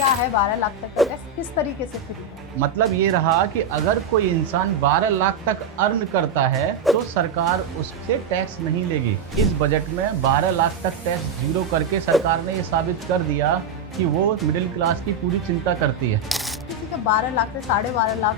क्या है 12 लाख तक का टैक्स, किस तरीके से फ्री है? मतलब ये रहा कि अगर कोई इंसान 12 लाख तक अर्न करता है तो सरकार उससे टैक्स नहीं लेगी। इस बजट में 12 लाख तक टैक्स जीरो करके सरकार ने ये साबित कर दिया कि वो मिडिल क्लास की पूरी चिंता करती है। किसी का 12 लाख से 12.5 लाख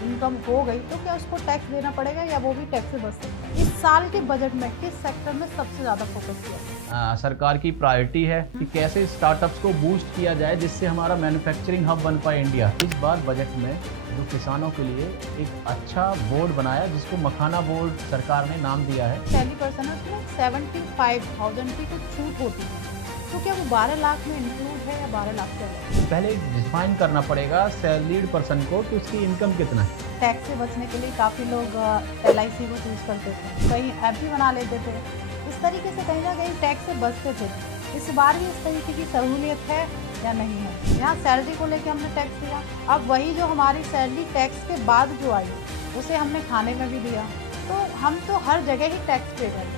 इनकम हो गई तो क्या उसको टैक्स देना पड़ेगा या वो भी टैक्स से बच सकता है? इस साल के बजट में किस सेक्टर में सबसे ज्यादा फोकस किया? सरकार की प्रायोरिटी है कि कैसे स्टार्टअप्स को बूस्ट किया जाए जिससे हमारा मैन्युफैक्चरिंग हब बन पाए इंडिया। इस बार बजट में जो किसानों के लिए एक अच्छा बोर्ड बनाया जिसको मखाना बोर्ड सरकार ने नाम दिया है। सैलरी पर्सन है उसमें 75,000 की कुछ छूट होती है, तो क्या वो 12 लाख में इंक्लूड है या 12 लाख से अलग? पहले डिफाइन करना पड़ेगा सैलरीड पर्सन को कि उसकी इनकम कितना है। टैक्स से बचने के लिए काफ़ी लोग LIC को चूज करते थे, कहीं FD बना लेते थे, इस तरीके से कहीं ना कहीं टैक्स से बचते थे। इस बार भी इस तरीके की सहूलियत है या नहीं है? यहाँ सैलरी को लेके हमने टैक्स दिया, अब वही जो हमारी सैलरी टैक्स के बाद जो आई उसे हमने खाने में भी दिया, तो हम तो हर जगह ही टैक्स पे कर रहे हैं।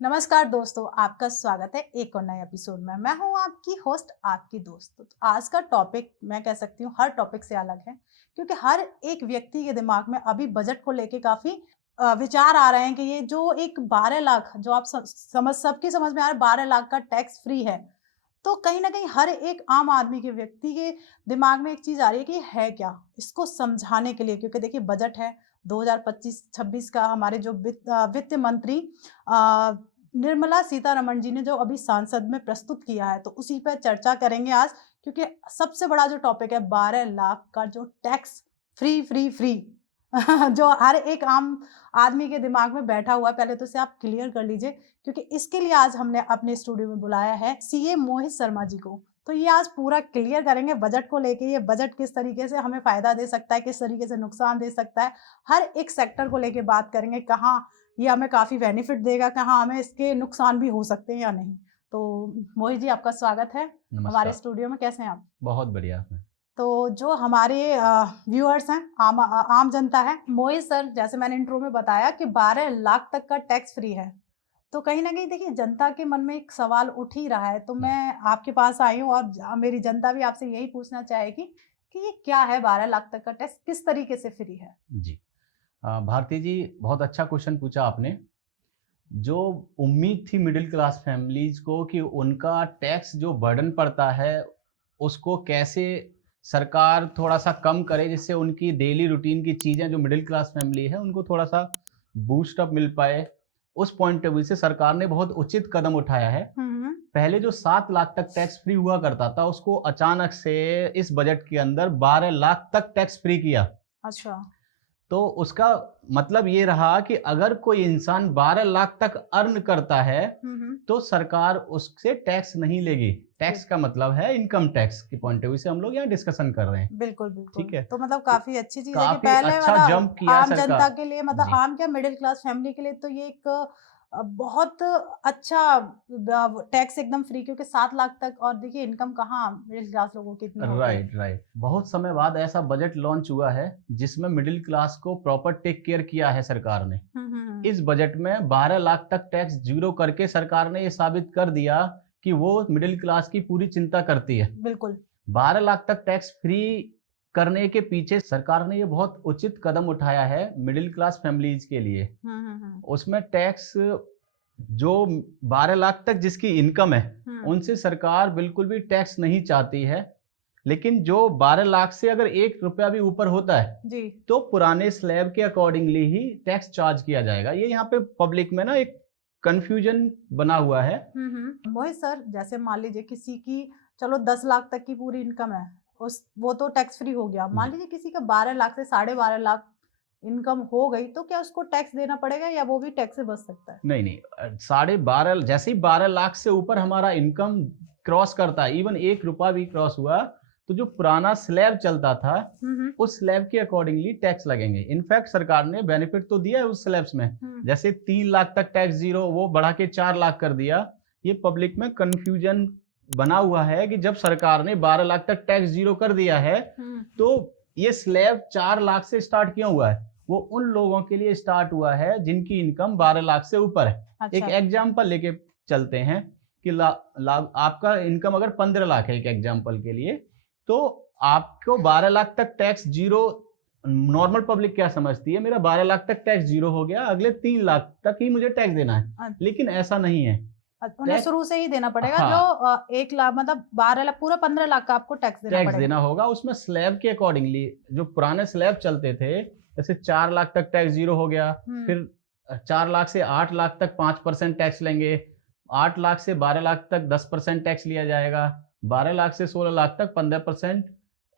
नमस्कार दोस्तों, आपका स्वागत है एक और नए एपिसोड में। मैं हूं आपकी होस्ट, आपकी दोस्त। तो आज का टॉपिक मैं कह सकती हूँ हर टॉपिक से अलग है, क्योंकि हर एक व्यक्ति के दिमाग में अभी बजट को लेके काफी विचार आ रहे हैं कि ये जो एक 12 लाख जो आप सबकी समझ में आ रहा है 12 लाख का टैक्स फ्री है, तो कहीं ना कहीं हर एक आम आदमी के व्यक्ति के दिमाग में एक चीज आ रही है कि है क्या, इसको समझाने के लिए। क्योंकि देखिए बजट है 2025-26 का, हमारे जो वित्त मंत्री निर्मला सीतारमण जी ने जो अभी संसद में प्रस्तुत किया है, तो उसी पर चर्चा करेंगे आज। क्योंकि सबसे बड़ा जो टॉपिक है 12 लाख का जो टैक्स फ्री फ्री फ्री जो हर एक आम आदमी के दिमाग में बैठा हुआ है, पहले तो इसे आप क्लियर कर लीजिए। क्योंकि इसके लिए आज हमने अपने स्टूडियो में बुलाया है CA मोहित शर्मा जी को, तो ये आज पूरा क्लियर करेंगे बजट को लेके। ये बजट किस तरीके से हमें फायदा दे सकता है, किस तरीके से नुकसान दे सकता है, हर एक सेक्टर को लेके बात करेंगे। कहाँ ये हमें काफी बेनिफिट देगा, कहाँ हमें इसके नुकसान भी हो सकते हैं या नहीं। तो मोहित जी, आपका स्वागत है हमारे स्टूडियो में। कैसे हैं आप? बहुत बढ़िया। तो जो हमारे व्यूअर्स हैं, आम जनता है, मोहित सर जैसे मैंने इंट्रो में बताया कि 12 लाख तक का टैक्स फ्री है, तो कहीं ना कहीं देखिए जनता के मन में एक सवाल उठ ही रहा है। तो मैं आपके पास आई हूँ और मेरी जनता भी आपसे यही पूछना चाहेगी कि ये क्या है 12 लाख तक का टैक्स, किस तरीके से फ्री है? जी भारती जी, बहुत अच्छा क्वेश्चन पूछा आपने। जो उम्मीद थी मिडिल क्लास फैमिलीज को कि उनका टैक्स जो बर्डन पड़ता है उसको कैसे सरकार थोड़ा सा कम करे जिससे उनकी डेली रूटीन की चीज़ें जो मिडिल क्लास फैमिली है उनको थोड़ा सा बूस्ट अप मिल पाए, उस पॉइंट ऑफ व्यू से सरकार ने बहुत उचित कदम उठाया है। पहले जो 7 लाख तक टैक्स फ्री हुआ करता था उसको अचानक से इस बजट के अंदर 12 लाख तक टैक्स फ्री किया। अच्छा। तो उसका मतलब ये रहा कि अगर कोई इंसान 12 लाख तक अर्न करता है तो सरकार उससे टैक्स नहीं लेगी। टैक्स का मतलब है इनकम टैक्स के पॉइंट ऑफ व्यू से हम लोग यहाँ डिस्कशन कर रहे हैं। बिल्कुल बिल्कुल, ठीक है, तो मतलब काफी अच्छी चीज है कि काफी पहले अच्छा मतलब जंप किया आम सरकार जनता के लिए, मतलब जी। आम क्या मिडिल क्लास फैमिली के लिए तो ये एक बहुत अच्छा टैक्स एकदम फ्री, क्योंकि 7 लाख तक, और देखिए इनकम कहाँ मिडिल क्लास लोगों की इतनी होती है। राइट। बहुत समय बाद ऐसा बजट लॉन्च हुआ है जिसमें मिडिल क्लास को प्रॉपर टेक केयर किया है सरकार ने। इस बजट में 12 लाख तक टैक्स जीरो करके सरकार ने ये साबित कर दिया कि वो मिडिल क्लास की पूरी चिंता करती है। बिल्कुल। 12 लाख तक टैक्स फ्री करने के पीछे सरकार ने ये बहुत उचित कदम उठाया है मिडिल क्लास फैमिलीज के लिए। उसमें टैक्स जो 12 लाख तक जिसकी इनकम है उनसे सरकार बिल्कुल भी टैक्स नहीं चाहती है, लेकिन जो 12 लाख से अगर 1 रुपया भी ऊपर होता है जी, तो पुराने स्लैब के अकॉर्डिंगली ही टैक्स चार्ज किया जाएगा। ये यहाँ पे पब्लिक में ना एक कंफ्यूजन बना हुआ है। मोहित सर, जैसे मान लीजिए किसी की चलो 10 लाख तक की पूरी इनकम है, उस वो तो टैक्स फ्री हो गया। मान लीजिए किसी का 12 लाख से 12.5 लाख इनकम हो गई, तो क्या उसको टैक्स देना पड़ेगा या वो भी टैक्स से बच सकता है? नहीं 12.5 जैसे ही 12 लाख से ऊपर हमारा इनकम क्रॉस करता है, इवन 1 रुपया भी क्रॉस हुआ तो जो पुराना स्लैब चलता था उस स्लैब के अकॉर्डिंगली टैक्स लगेंगे। इनफैक्ट सरकार ने बेनिफिट तो दिया है उस स्लैब्स में, जैसे 3 लाख तक टैक्स जीरो, वो बढ़ा के 4 लाख कर दिया। ये पब्लिक में कंफ्यूजन बना हुआ है कि जब सरकार ने 12 लाख तक टैक्स जीरो कर दिया है तो ये स्लैब 4 लाख से स्टार्ट क्यों हुआ है? वो उन लोगों के लिए स्टार्ट हुआ है जिनकी इनकम 12 लाख से ऊपर है। अच्छा। एक एग्जाम्पल लेके चलते हैं कि आपका इनकम अगर 15 लाख है एक एग्जांपल के लिए, तो आपको 12 लाख तक टैक्स जीरो। नॉर्मल पब्लिक क्या समझती है, मेरा 12 लाख तक टैक्स जीरो हो गया, अगले 3 लाख तक ही मुझे टैक्स देना है, अच्छा, लेकिन ऐसा नहीं है। उन्हें टैक्स शुरू से ही देना पड़ेगा। हाँ, जो 1 लाख मतलब 12 लाख पूरा 15 लाख का आपको टैक्स देना टैक्स पड़ेगा। देना होगा। उसमें स्लैब के अकॉर्डिंगली, जो पुराने स्लैब चलते थे, जैसे 4 लाख तक टैक्स जीरो हो गया, फिर 4 लाख से 8 लाख तक 5% टैक्स लेंगे, 8 लाख से 12 लाख तक 10% टैक्स लिया जाएगा, 12 लाख से 16 लाख तक 15%,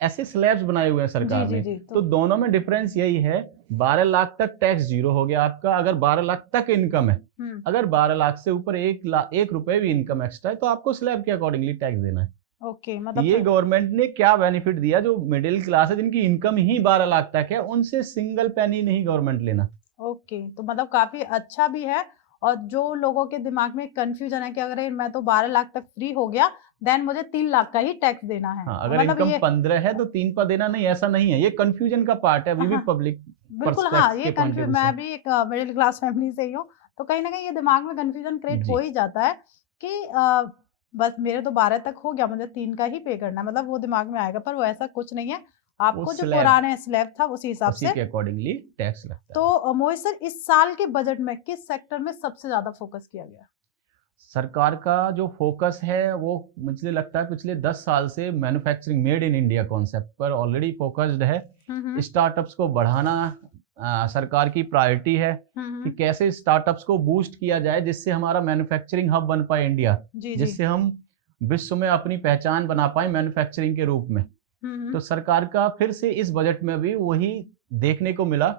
ऐसे स्लैब्स बनाए हुए हैं जी सरकार जी ने। जी। तो दोनों में डिफरेंस यही है, 12 लाख तक टैक्स जीरो हो गया आपका अगर 12 लाख तक इनकम है। अगर 12 लाख से ऊपर 1 रुपए भी इनकम एक्स्ट्रा है तो आपको स्लैब के अकॉर्डिंगली टैक्स देना है। ओके, मतलब ये गवर्नमेंट ने क्या बेनिफिट दिया, जो मिडिल क्लास है जिनकी इनकम ही 12 लाख तक है, उनसे सिंगल पेनी नहीं गवर्नमेंट लेना। ओके, तो मतलब काफ़ी अच्छा भी है। और जो लोगों के दिमाग में कन्फ्यूजन है कि अगर ये मैं तो 12 लाख तक फ्री हो गया, देन मुझे 3 लाख का ही टैक्स देना है। हाँ, तो अगर मतलब इनकम ये 15 है तो 3 पर देना नहीं, ऐसा नहीं है। ये कंफ्यूजन का पार्ट है अभी भी हाँ, पब्लिक बिल्कुल हाँ, पर्सपेक्ट ये के पॉइंट ऑफ व्यू से। मैं भी एक मिडिल क्लास फैमिली से ही हूँ, तो कहीं न कहीं ये दिमाग में कन्फ्यूजन क्रिएट हो जी, ही जाता है कि बस मेरे तो 12 तक हो गया, मुझे 3 का ही पे करना है, मतलब वो दिमाग में आएगा, पर वो ऐसा कुछ नहीं है। वो आपको जो स्लैब पुराने स्लैब था उसी हिसाब उसी से। के अकॉर्डिंगली टैक्स लगता तो है। मोहित सर, इस साल के बजट में किस सेक्टर में सबसे ज़्यादा फोकस किया गया? सरकार का जो फोकस है वो मुझे लगता है पिछले 10 साल से manufacturing made in India concept पर ऑलरेडी फोकस्ड है। हुँ, हुँ। स्टार्टअप्स को बढ़ाना सरकार की प्रायोरिटी है हुँ, कि हुँ। कैसे स्टार्टअप्स को बूस्ट किया जाए जिससे हमारा मैन्युफैक्चरिंग हब बन पाए इंडिया, जी, जी। जिससे हम विश्व में अपनी पहचान बना पाए मैन्युफैक्चरिंग के रूप में। हुँ, तो हुँ। सरकार का फिर से इस बजट में भी वही देखने को मिला।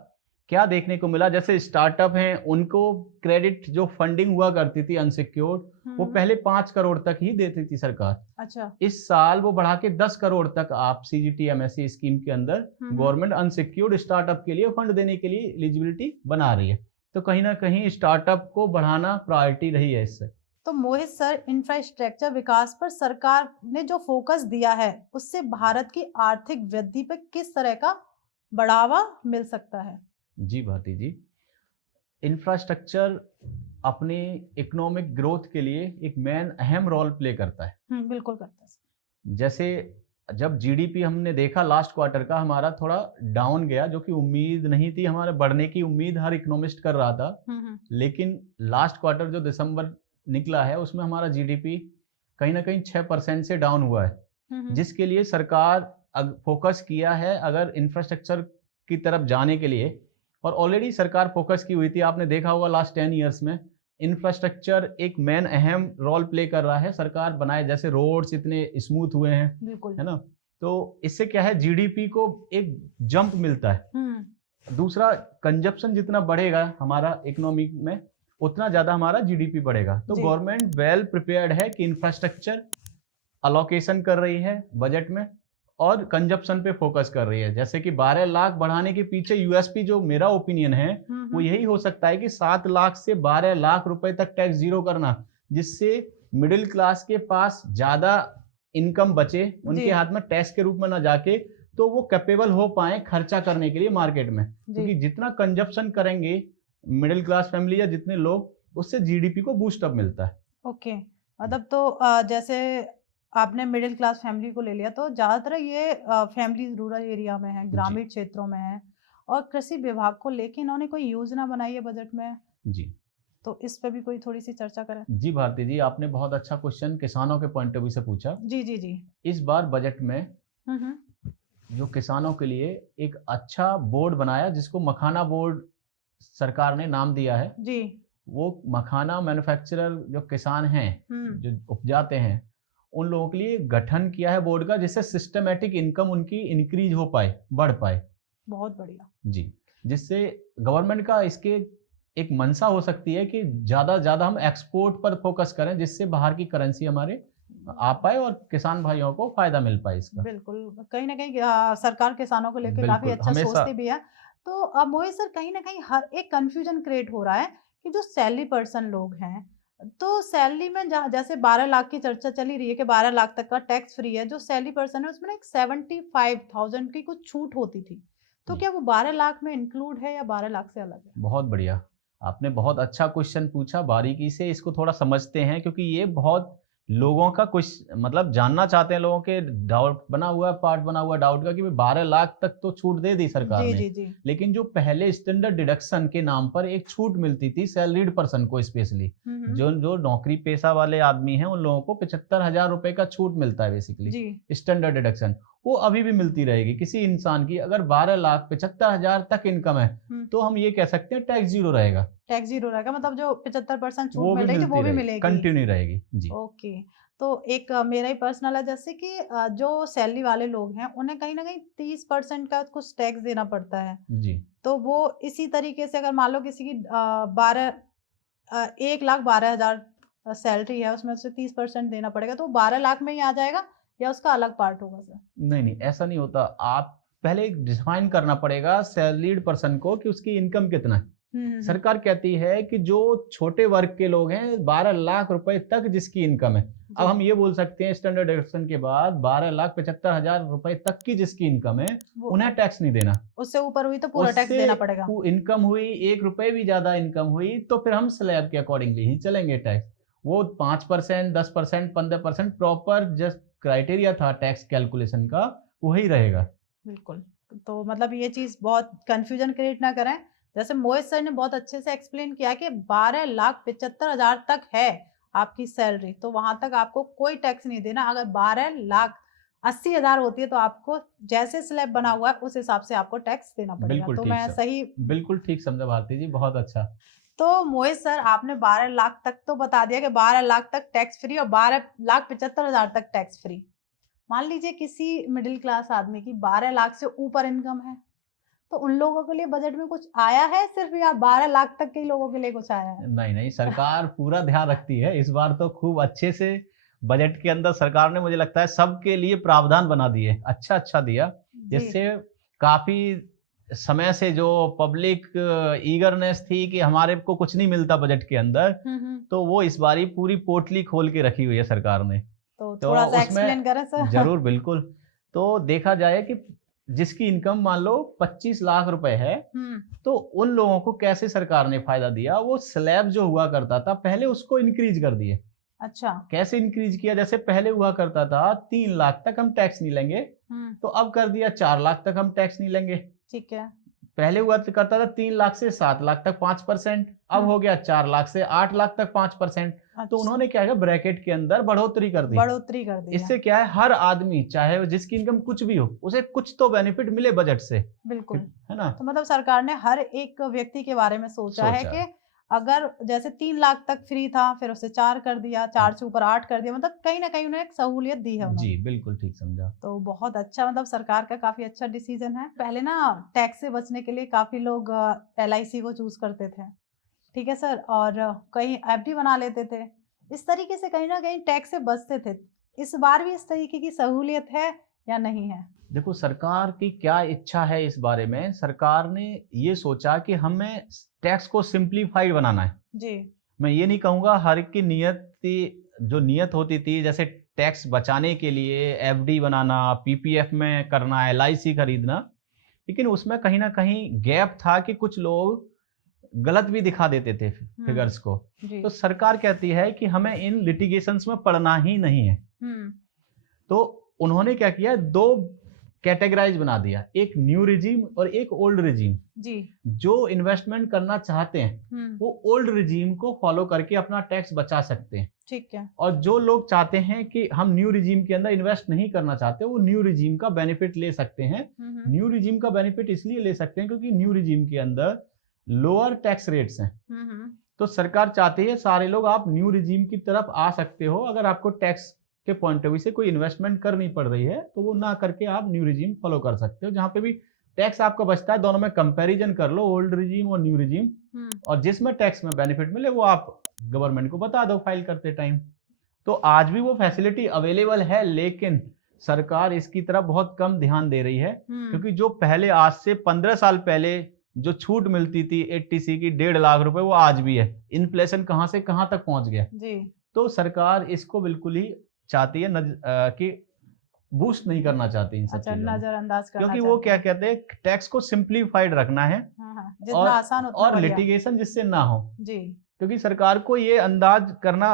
क्या देखने को मिला, जैसे स्टार्टअप हैं उनको क्रेडिट जो फंडिंग हुआ करती थी अनसिक्योर्ड, हुँ, वो हुँ। पहले 5 करोड़ तक ही देती थी सरकार। अच्छा। इस साल वो बढ़ा के 10 करोड़ तक आप सीजीटी एमएससी स्कीम के अंदर हुँ, हुँ। गवर्नमेंट अनसिक्योर्ड स्टार्टअप के लिए फंड देने के लिए एलिजिबिलिटी बना रही है। तो कहीं ना कहीं स्टार्टअप को बढ़ाना प्रायोरिटी रही है इससे। तो मोहित सर, इंफ्रास्ट्रक्चर विकास पर सरकार ने जो फोकस दिया है, उससे भारत की आर्थिक वृद्धि पे किस तरह का बढ़ावा मिल सकता है? जी भारती जी, इंफ्रास्ट्रक्चर अपने इकोनॉमिक ग्रोथ के लिए एक मेन अहम रोल प्ले करता है। हुँ, बिल्कुल करता है। जैसे जब जीडीपी हमने देखा लास्ट क्वार्टर का हमारा थोड़ा डाउन गया, जो कि उम्मीद नहीं थी, हमारे बढ़ने की उम्मीद हर इकोनॉमिस्ट कर रहा था। हुँ, हुँ। लेकिन लास्ट क्वार्टर जो दिसंबर निकला है उसमें हमारा जीडीपी कहीं ना कहीं 6% से डाउन हुआ है, हुँ, हुँ। जिसके लिए सरकार फोकस किया है अगर इंफ्रास्ट्रक्चर की तरफ जाने के लिए। और ऑलरेडी सरकार फोकस की हुई थी, आपने देखा होगा लास्ट 10 ईयर्स में इंफ्रास्ट्रक्चर एक मेन अहम रोल प्ले कर रहा है। सरकार बनाए, जैसे रोड्स इतने स्मूथ हुए हैं, बिल्कुल। है ना। तो इससे क्या है, जीडीपी को एक जंप मिलता है। हुँ। दूसरा, कंजप्शन जितना बढ़ेगा हमारा इकोनॉमी में, उतना ज़्यादा हमारा जीडीपी बढ़ेगा। तो जी। गवर्नमेंट वेल प्रिपेयर्ड है कि इंफ्रास्ट्रक्चर अलोकेशन कर रही है बजट में और कंजप्शन पे फोकस कर रही है। जैसे कि 12 लाख बढ़ाने के पीछे यूएसपी जो मेरा ओपिनियन है हुँ, वो हुँ। यही हो सकता है कि 7 लाख से 12 लाख रुपए तक टैक्स जीरो करना, जिससे मिडिल क्लास के पास ज़्यादा इनकम बचे, जी, उनके हाथ में टैक्स के रूप में ना जाके, तो वो कैपेबल हो पाए खर्चा करने के लिए मार्केट में। जी। क्योंकि जितना कंजप्शन करेंगे मिडिल क्लास फैमिली या जितने लोग, उससे जीडीपी को बूस्ट अप मिलता है। ओके। मतलब तो जैसे आपने मिडिल क्लास फैमिली को ले लिया, तो ज़्यादातर ये फैमिलीज़ रूरल एरिया में हैं, जी ग्रामीण क्षेत्रों में हैं, और कृषि विभाग को लेके इन्होंने कोई योजना बनाई है बजट में, जी तो इस पे भी कोई थोड़ी-सी चर्चा करें? जी भारती जी, आपने बहुत अच्छा क्वेश्चन किसानों के पॉइंट ऑफ व्यू से पूछा। जी, जी, जी। इस बार बजट में हुँ, हुँ। जो किसानों के लिए एक अच्छा बोर्ड बनाया, जिसको मखाना बोर्ड सरकार ने नाम दिया है। जी। वो मखाना मैन्युफैक्चरर जो किसान हैं, हुँ। जो उपजाते हैं, उन लोगों के लिए गठन किया है बोर्ड का, जिससे सिस्टमैटिक इनकम उनकी इंक्रीज हो पाए, बढ़ पाए। बहुत बढ़िया। जी, जिससे गवर्नमेंट का इसके एक मंशा हो सकती है कि ज़्यादा से ज़्यादा हम एक्सपोर्ट पर फोकस करें, जिससे बाहर की करेंसी हमारे आ पाए और किसान भाइयों को फ़ायदा मिल पाए इसका। बिल्कुल, कहीं न कहीं सरकार किसानों को लेके काफ़ी बिल्कुल, अच्छा हमेशा। सोचती भी है। तो मोहित सर, कहीं न कहीं हर एक कन्फ्यूजन क्रिएट हो रहा है कि जो सैलरी पर्सन लोग हैं, तो सैलरी में जैसे 12 लाख की चर्चा चली रही है कि 12 लाख तक का टैक्स फ्री है, जो सैलरी पर्सन है उसमें ना एक 75,000 की कुछ छूट होती थी। तो जी, क्या वो 12 लाख में इंक्लूड है या 12 लाख से अलग है? बहुत बढ़िया। आपने बहुत अच्छा क्वेश्चन पूछा, बारीकी से इसको थोड़ा समझते हैं, क्योंकि ये बहुत लोगों का कुछ मतलब जानना चाहते हैं, लोगों के डाउट बना हुआ है, पार्ट बना हुआ है डाउट का कि भाई 12 लाख तक तो छूट दे दी सरकार जी ने, जी जी। लेकिन जो पहले स्टैंडर्ड डिडक्शन के नाम पर एक छूट मिलती थी सैलरीड पर्सन को, स्पेशली हम्म। जो जो नौकरी पेशा वाले आदमी हैं उन लोगों को 75,000 रुपए का छूट मिलता है बेसिकली जी। Standard deduction. वो अभी भी मिलती रहेगी। किसी इंसान की अगर 12,75,000 तक इनकम है तो हम ये कह सकते हैं टैक्स जीरो रहेगा, टैक्स जीरो रहेगा, मतलब जो 75% छूट वो भी मिल रही थी वो मिलती भी रहेगी, मिलेगी। कंटिन्यू रहेगी जी। ओके। तो एक मेरा ही पर्सनल है, जैसे कि जो सैलरी वाले लोग हैं उन्हें कहीं ना कहीं 30% का कुछ टैक्स देना पड़ता है। जी तो वो इसी तरीके से अगर मान लो किसी की 1,12,000 सैलरी है, उसमें से 30% देना पड़ेगा, तो 12 लाख में ही आ जाएगा या उसका अलग पार्ट होगा सर? नहीं नहीं, ऐसा नहीं होता। आप पहले डिफाइन करना पड़ेगा सैलरीड पर्सन को कि उसकी इनकम कितना है। सरकार कहती है कि जो छोटे वर्ग के लोग हैं 12 लाख रुपए तक जिसकी इनकम है, अब हम ये बोल सकते हैं स्टैंडर्ड डिडक्शन के बाद 12,75,000 रुपए तक की जिसकी इनकम है उन्हें टैक्स नहीं देना। उससे ऊपर हुई तो पूरा टैक्स देना पड़ेगा। इनकम हुई 1 रुपए भी ज्यादा इनकम हुई तो फिर हम स्लैब के अकॉर्डिंगली ही चलेंगे टैक्स। वो 5%, 10%, 15% प्रॉपर जस्ट क्राइटेरिया था टैक्स कैलकुलेशन का, वही रहेगा। बिल्कुल। तो मतलब ये चीज बहुत कंफ्यूजन क्रिएट ना करें। जैसे मोहित सर ने बहुत अच्छे से एक्सप्लेन किया कि 12,75,000 तक है आपकी सैलरी, तो वहां तक आपको कोई टैक्स नहीं देना। अगर 12,80,000 होती है तो आपको जैसे स्लैब बना हुआ है उस हिसाब से आपको टैक्स देना पड़ेगा। बिल्कुल तो ठीक मैं सही? बिल्कुल ठीक समझा भारती जी, बहुत अच्छा। तो मोहित सर आपने 12 लाख तक तो बता दिया कि 12 लाख तक टैक्स फ्री और 12,75,000 तक टैक्स फ्री। मान लीजिए किसी मिडिल क्लास आदमी की 12 लाख से ऊपर इनकम है, तो उन लोगों के लिए बजट में कुछ आया है सिर्फ, या 12 लाख तक के लोगों के लिए कुछ आया है? नहीं नहीं, सरकार पूरा ध्यान रखती है। इस बार तो खूब अच्छे से बजट के अंदर सरकार ने मुझे लगता है सबके लिए प्रावधान बना दिए, अच्छा अच्छा दिया, जिससे काफी समय से जो पब्लिक ईगरनेस थी कि हमारे को कुछ नहीं मिलता बजट के अंदर, तो वो इस बारी पूरी पोटली खोल के रखी हुई है सरकार ने। तो थोड़ा सा उसमें एक्सप्लेन करें सर। जरूर बिल्कुल। तो देखा जाए कि जिसकी इनकम मान लो 25 लाख रुपए है, तो उन लोगों को कैसे सरकार ने फायदा दिया, वो स्लैब जो हुआ करता था पहले उसको इंक्रीज कर दिए। अच्छा। कैसे इंक्रीज किया? जैसे पहले हुआ करता था 3 लाख तक हम टैक्स नहीं लेंगे, तो अब कर दिया 4 लाख तक हम टैक्स नहीं लेंगे। ठीक है। पहले हुआ करता था 3 लाख से 7 लाख तक 5%, अब हो गया 4 लाख से 8 लाख तक 5%। तो उन्होंने क्या है ब्रैकेट के अंदर बढ़ोतरी कर दी। इससे क्या है हर आदमी चाहे वो जिसकी इनकम कुछ भी हो उसे कुछ तो बेनिफिट मिले बजट से। बिल्कुल, है ना? तो मतलब सरकार ने हर एक व्यक्ति के बारे में सोचा है कि अगर जैसे 3 लाख तक फ्री था, फिर उसे 4 कर दिया, 4 से ऊपर 8 कर दिया, मतलब कहीं ना कहीं उन्हें एक सहूलियत दी है उन्होंने। जी बिल्कुल ठीक समझा। तो बहुत अच्छा, मतलब सरकार का काफी अच्छा डिसीजन है। पहले ना टैक्स से बचने के लिए काफी लोग LIC को चूज करते थे, ठीक है सर, और कहीं FD बना लेते थे। इस तरीके से कहीं ना कहीं टैक्स से बचते थे। इस बार भी इस तरीके की सहूलियत है या नहीं है? देखो सरकार की क्या इच्छा है इस बारे में। सरकार ने ये सोचा कि हमें टैक्स को सिंप्लीफाइड बनाना है जी। मैं ये नहीं कहूंगा हर एक की नियत होती थी, जैसे टैक्स बचाने के लिए FD बनाना, PPF में करना, LIC खरीदना, लेकिन उसमें कहीं ना कहीं गैप था कि कुछ लोग गलत भी दिखा देते थे फिगर्स को। तो सरकार कहती है कि हमें इन लिटिगेशंस में पड़ना ही नहीं है। तो उन्होंने क्या किया, 2 कैटेगराइज बना दिया, एक न्यू रिजीम और एक ओल्ड रिजीम। जी। जो इन्वेस्टमेंट करना चाहते हैं वो ओल्ड रिजीम को फॉलो करके अपना टैक्स बचा सकते हैं। ठीक है। और जो लोग चाहते हैं कि हम न्यू रिजीम के अंदर इन्वेस्ट नहीं करना चाहते, वो न्यू रिजीम का बेनिफिट ले सकते हैं। न्यू रिजीम का बेनिफिट इसलिए ले सकते हैं क्योंकि न्यू रिजीम के अंदर लोअर टैक्स रेट्स हैं। तो सरकार चाहती है सारे लोग आप न्यू रिजीम की तरफ आ सकते हो। अगर आपको टैक्स के पॉइंट ऑफ व्यू से कोई इन्वेस्टमेंट करनी पड़ रही है तो वो ना करके आप न्यू रिजीम फॉलो कर सकते हो। जहां पे भी टैक्स आपका बचता है, दोनों में कंपैरिजन कर लो, ओल्ड रिजीम और न्यू रिजीम, और जिसमें टैक्स में बेनिफिट मिले वो आप गवर्नमेंट को बता दो फाइल करते टाइम। तो आज भी वो फैसिलिटी अवेलेबल है, लेकिन सरकार इसकी तरफ बहुत कम ध्यान दे रही है, क्योंकि जो पहले आज से 15 साल पहले जो छूट मिलती थी 80C की 1.5 लाख रुपए, वो आज भी है। इन्फ्लेशन कहां से कहां तक पहुंच गया जी। तो सरकार इसको बिल्कुल ही चाहती है कि बूस्ट नहीं करना चाहती इन सब अच्छा, चीजों में, नजरअंदाज करना क्योंकि वो चाहते क्या हैं। कहते हैं टैक्स को सिंप्लीफाइड रखना है हाँ, जितना और आसान उतना बढ़िया। लिटिगेशन जिससे ना हो, जी। क्योंकि सरकार को ये अंदाज करना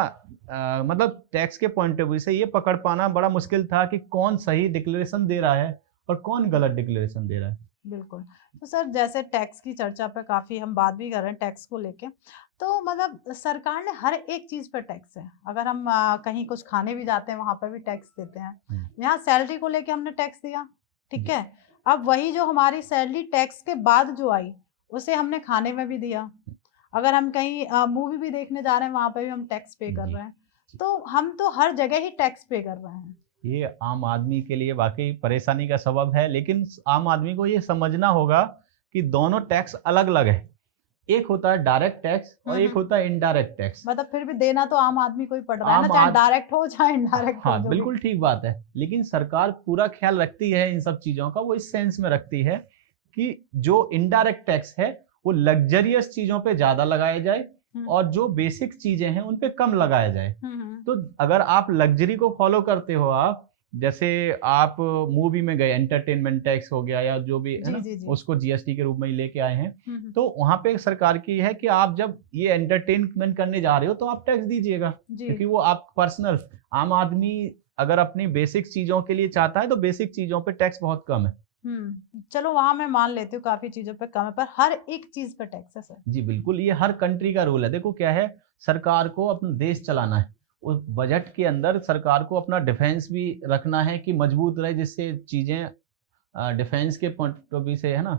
मतलब टैक्स के पॉइंट ऑफ व्यू से ये पकड़ पाना बड़ा मुश्किल था कि कौन सही डिक्लेरेशन दे रहा है और कौन गलत डिक्लेरेशन दे रहा है। बिल्कुल। तो सर जैसे टैक्स की चर्चा पे काफ़ी हम बात भी कर रहे हैं टैक्स को लेके, तो मतलब सरकार ने हर एक चीज़ पे टैक्स है। अगर हम कहीं कुछ खाने भी जाते हैं वहाँ पे भी टैक्स देते हैं। यहाँ सैलरी को लेके हमने टैक्स दिया, ठीक जी। है? अब वही जो हमारी सैलरी टैक्स के बाद जो आई, उसे हमने खाने में भी दिया। अगर हम कहीं मूवी भी देखने जा रहे हैं वहाँ पे भी हम टैक्स पे कर जी। रहे हैं। तो हम तो हर जगह ही टैक्स पे कर रहे हैं। ये आम आदमी के लिए वाकई परेशानी का सबब है, लेकिन आम आदमी को ये समझना होगा कि दोनों टैक्स अलग अलग है। एक होता है डायरेक्ट टैक्स और एक होता है इनडायरेक्ट टैक्स। मतलब फिर भी देना तो आम आदमी को ही पड़ रहा है ना, आम चाहे आद डायरेक्ट हो चाहे इनडायरेक्ट हो, हाँ, जो भी। बिल्कुल ठीक बात है, लेकिन सरकार पूरा ख्याल रखती है इन सब चीजों का। वो इस सेंस में रखती है कि जो इनडायरेक्ट टैक्स है वो लग्जरियस चीजों पे ज्यादा लगाया जाए और जो बेसिक चीजें हैं उन पे कम लगाया जाए। तो अगर आप लग्जरी को फॉलो करते हो, आप जैसे आप मूवी में गए, एंटरटेनमेंट टैक्स हो गया या जो भी है जी, ना, जी, जी। उसको जीएसटी के रूप में ही लेके आए हैं। तो वहां पे सरकार की है कि आप जब ये एंटरटेनमेंट करने जा रहे हो तो आप टैक्स दीजिएगा, जी। क्योंकि वो आप पर्सनल, आम आदमी अगर अपनी बेसिक चीजों के लिए चाहता है तो बेसिक चीजों पे टैक्स बहुत कम है। चलो वहां मैं मान लेती हूँ काफी चीजों पे कम है, पर हर एक चीज पे टैक्स है सर। जी बिल्कुल, ये हर कंट्री का रूल है। देखो क्या है, सरकार को अपना देश चलाना है, उस बजट के अंदर सरकार को अपना डिफेंस भी रखना है कि मजबूत रहे, जिससे चीजें डिफेंस के पॉइंट ऑफ व्यू से है ना,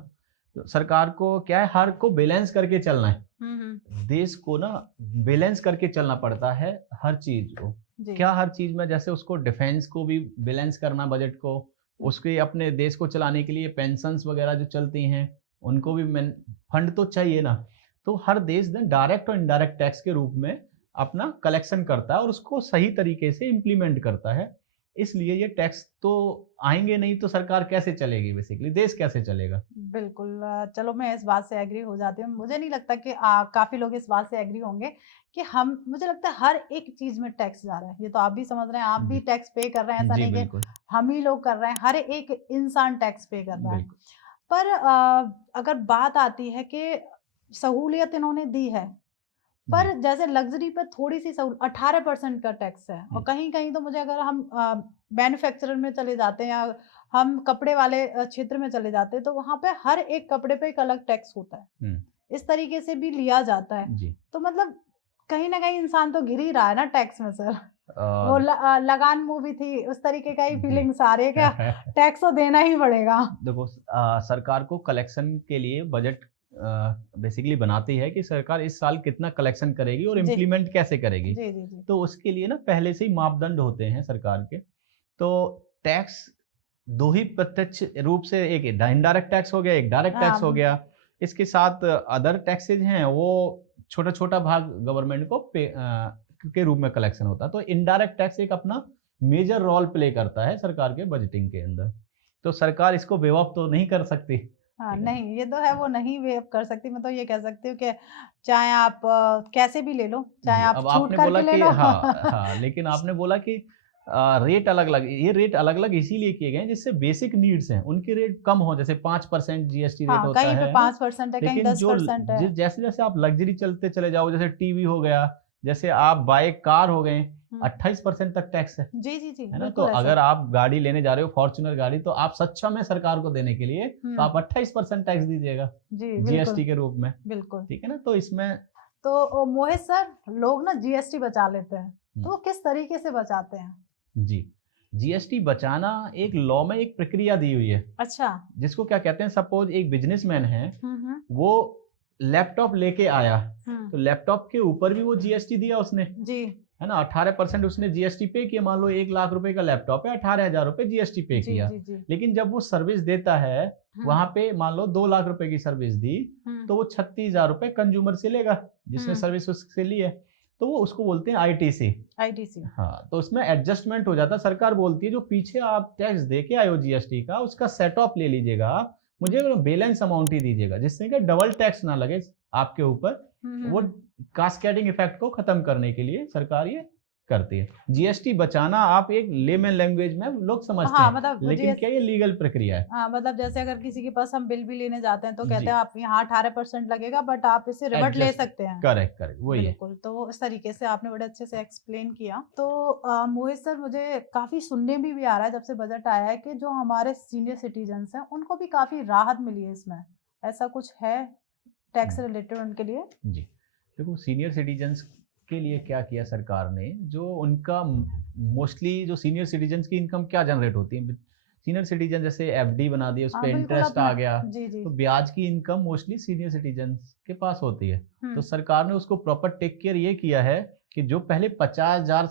तो सरकार को क्या है, हर को बैलेंस करके चलना है। देश को ना बैलेंस करके चलना पड़ता है हर चीज को। जी। क्या हर चीज में, जैसे उसको डिफेंस को भी बैलेंस करना, बजट को, उसके अपने देश को चलाने के लिए पेंशन्स वगैरह जो चलती हैं उनको भी फंड तो चाहिए ना। तो हर देश ने डायरेक्ट और इनडायरेक्ट टैक्स के रूप में अपना कलेक्शन करता है और उसको सही तरीके से इम्प्लीमेंट करता है। इसलिए ये टैक्स तो आएंगे नहीं तो सरकार कैसे चलेगी, बेसिकली देश कैसे चलेगा। बिल्कुल। चलो मैं इस बात से एग्री हो जाती हूँ। मुझे नहीं लगता कि काफी लोग इस बात से एग्री होंगे कि हम, मुझे लगता है हर एक चीज में टैक्स जा रहा है। ये तो आप भी समझ रहे हैं, आप भी जी। टैक्स पे कर रहे हैं, ऐसा जी नहीं कि बिल्कुल। हम ही लोग कर रहे हैं, हर एक इंसान टैक्स पे कर रहा है। बिल्कुल। पर अगर बात आती है कि सहूलियत इन्होंने दी है, पर जैसे लग्जरी पे थोड़ी सी 18% का टैक्स है, और कहीं कहीं तो मुझे, अगर हम मैन्युफैक्चरर में चले जाते हैं या हम कपड़े वाले क्षेत्र में चले जाते हैं, तो वहां पे हर एक कपड़े पे एक अलग टैक्स होता है। इस तरीके से भी लिया जाता है। जी। तो मतलब कहीं ना कहीं इंसान तो घिर ही रहा है ना टैक्स में सर। आ, वो लगान मूवी थी, उस तरीके का ही जी। फीलिंग्स आ रही है कि टैक्स तो देना ही पड़ेगा। देखो सरकार को कलेक्शन के लिए बजट बेसिकली बनाती है कि सरकार इस साल कितना कलेक्शन करेगी और जी। इम्प्लीमेंट कैसे करेगी। जी जी जी। तो उसके लिए ना पहले से ही मापदंड होते हैं सरकार के। तो टैक्स दो ही प्रत्यक्ष रूप से, एक इनडायरेक्ट टैक्स हो गया, एक डायरेक्ट टैक्स हो गया। इसके साथ अदर टैक्सेज हैं, वो छोटा छोटा भाग गवर्नमेंट को के रूप में कलेक्शन होता है। तो इनडायरेक्ट टैक्स एक अपना मेजर रोल प्ले करता है सरकार के बजटिंग के अंदर। तो सरकार इसको बेवकूफ तो नहीं कर सकती। हाँ, नहीं, ये तो है, वो नहीं वेव कर सकती। मैं तो ये कह सकती हूँ कि चाहे आप कैसे भी ले लो, चाहे जी, आप अब छूट आपने बोला करके ले कि लो। हाँ, लेकिन आपने बोला कि रेट अलग अलग, ये रेट अलग अलग इसीलिए किए गए हैं जिससे बेसिक नीड्स हैं उनके रेट कम हो। जैसे 5% जीएसटी रेट हाँ, होता कहीं पे है ना, 5% है, कहीं लेकिन जो 10% है। जैसे जैसे आप लग्जरी चलते चले जाओ, जैसे टीवी हो गया, जैसे आप बाइक कार हो गए, 28% तक टैक्स है। जी जी जी, है ना। तो बिल्कुल ऐसा। अगर आप गाड़ी लेने जा रहे हो, फॉर्च्यूनर गाड़ी, तो आप सक्षम है सरकार को देने के लिए, तो आप 28% टैक्स दीजिएगा जी जीएसटी बिल्कुल के रूप में। बिल्कुल। ठीक है ना। तो इसमें तो मोहित सर, लोग ना जीएसटी बचा लेते हैं, तो वो किस तरीके से बचाते हैं? जी, जीएसटी बचाना एक लॉ में एक प्रक्रिया दी हुई है। अच्छा। जिसको क्या कहते हैं, सपोज एक बिजनेसमैन है, वो लैपटॉप लेके आया, तो लैपटॉप के ऊपर भी वो जीएसटी दिया उसने, जी। है ना। 18% उसने जीएसटी पे किया। मान लो 1 लाख रुपए का लैपटॉप है, 18,000 रुपए जीएसटी पे जी किया। जी जी। लेकिन जब वो सर्विस देता है, वहां पे मान लो 2 लाख रुपए की सर्विस दी, तो वो 36,000 रुपए कंज्यूमर से लेगा जिसने सर्विस उससे ली है। तो वो उसको बोलते हैं आईटीसी। आईटीसी। हाँ, तो उसमें एडजस्टमेंट हो जाता है। सरकार बोलती है जो पीछे आप टैक्स दे के आए हो जीएसटी का, उसका सेट ऑफ ले लीजिएगा, मुझे बैलेंस अमाउंट ही दीजिएगा, जिससे कि डबल टैक्स ना लगे आपके ऊपर। वो कास्केडिंग इफेक्ट को खत्म करने के लिए सरकार ये करती है। जीएसटी बचाना आप एक लेमन लैंग्वेज में लोग समझते हाँ हैं, मतलब लेकिन GST क्या ये लीगल प्रक्रिया है? हाँ मतलब जैसे अगर किसी के पास हम बिल भी लेने जाते हैं तो कहते जी, हैं आप यहाँ 18% लगेगा, बट आप इसे रिवर्ट ले एडजस्ट, सकते हैं। करेक्ट करेक्ट, वही है। बिल्कुल, तो इस तरीके से आपने बड़े अच्छे से एक्सप्लेन किया। तो मोहित सर, मुझे काफ़ी सुनने में भी आ रहा है जब से बजट आया है कि जो हमारे सीनियर सिटीजन्स हैं, उनको भी काफ़ी राहत मिली है इसमें। ऐसा कुछ है टैक्स रिलेटेड उनके लिए? जी, देखो सीनियर सिटीजन्स के लिए क्या किया सरकार ने, जो उनका मोस्टली जो सीनियर सिटीजन्स की इनकम क्या जनरेट होती है, सीनियर सिटीजन जैसे एफडी बना दी, उस हाँ, पे बिल्कुल इंटरेस्ट आ अपना गया, जी, जी। तो ब्याज की इनकम मोस्टली सीनियर सिटीजन्स के पास होती है। तो हुँ, सरकार ने उसको प्रॉपर टेक केयर ये किया है कि जो पहले 50,000